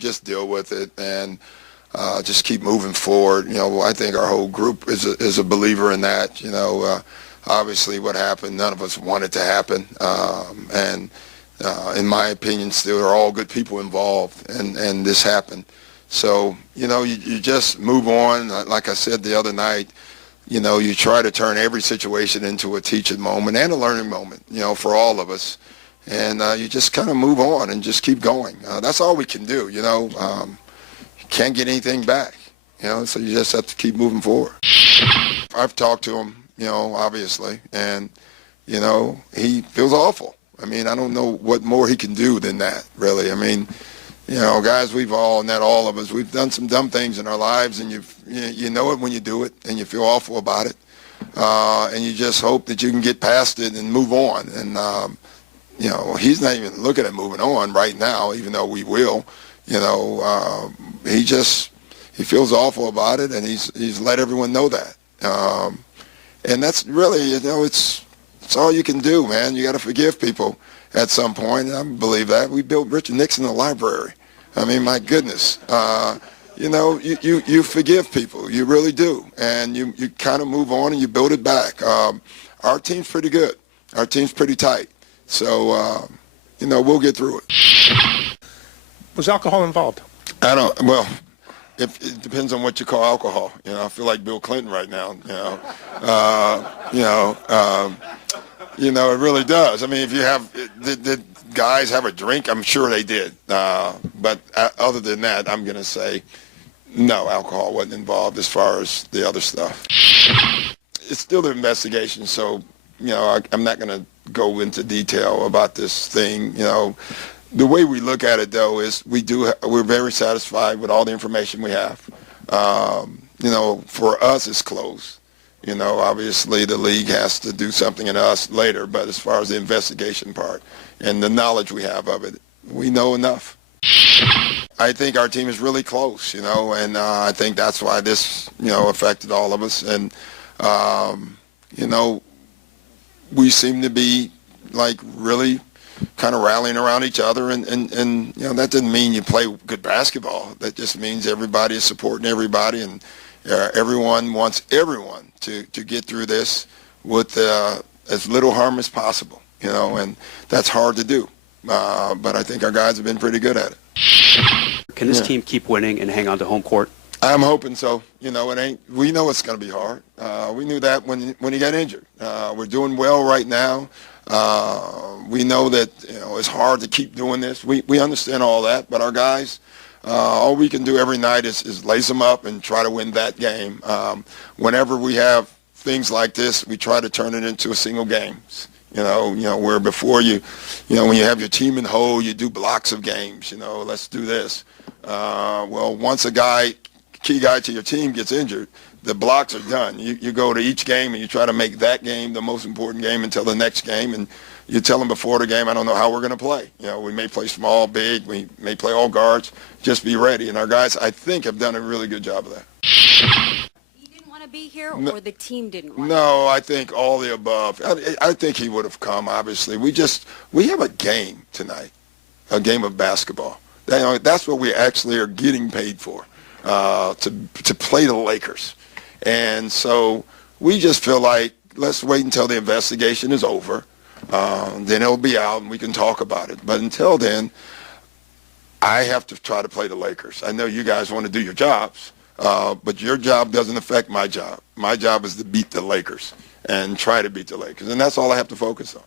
just deal with it and just keep moving forward. I think our whole group is a believer in that. Obviously what happened, none of us want it to happen. And in my opinion, still, there are all good people involved, and this happened. So, you just move on. Like I said the other night, you try to turn every situation into a teaching moment and a learning moment, for all of us. And you just kind of move on and just keep going. That's all we can do, you can't get anything back, so you just have to keep moving forward. I've talked to him, obviously, and, he feels awful. I mean, I don't know what more he can do than that, really. I mean, guys, not all of us, we've done some dumb things in our lives, and you know it when you do it, and you feel awful about it. And you just hope that you can get past it and move on. And, he's not even looking at moving on right now, even though we will. He feels awful about it, and he's let everyone know that. And that's really, it's all you can do, man. You got to forgive people at some point, and I believe that. We built Richard Nixon a library. I mean, my goodness. You forgive people. You really do. And you kind of move on and you build it back. Our team's pretty good. Our team's pretty tight. So, we'll get through it. Was alcohol involved? Well, it depends on what you call alcohol. I feel like Bill Clinton right now, it really does. I mean, if you have, did guys have a drink? I'm sure they did. But other than that, I'm going to say no, alcohol wasn't involved as far as the other stuff. It's still the investigation, so, I'm not going to go into detail about this thing. The way we look at it, though, is we're very satisfied with all the information we have. For us, it's closed. Obviously the league has to do something in us later, but as far as the investigation part and the knowledge we have of it, we know enough. I think our team is really close, and I think that's why this, affected all of us. And, we seem to be, like, really kind of rallying around each other, and that doesn't mean you play good basketball. That just means everybody is supporting everybody, and everyone wants everyone to get through this with as little harm as possible, and that's hard to do. But I think our guys have been pretty good at it. Can this team keep winning and hang on to home court? I'm hoping so. We know it's going to be hard. We knew that when he got injured. We're doing well right now. We know that it's hard to keep doing this. We understand all that, but our guys, all we can do every night is lace them up and try to win that game. Whenever we have things like this, we try to turn it into a single games. Where before when you have your team in whole, you do blocks of games. Let's do this. Well, once a key guy to your team gets injured, the blocks are done. You go to each game and you try to make that game the most important game until the next game, and you tell them before the game, I don't know how we're going to play. We may play small, big, we may play all guards. Just be ready. And our guys, I think, have done a really good job of that. He didn't want to be here, or the team didn't want No, I think all the above. I think he would have come, obviously. We have a game tonight, a game of basketball. That's what we actually are getting paid for, to play the Lakers. And so we just feel like, let's wait until the investigation is over. Then it'll be out and we can talk about it. But until then, I have to try to play the Lakers. I know you guys want to do your jobs, but your job doesn't affect my job. My job is to beat the Lakers and try to beat the Lakers. And that's all I have to focus on.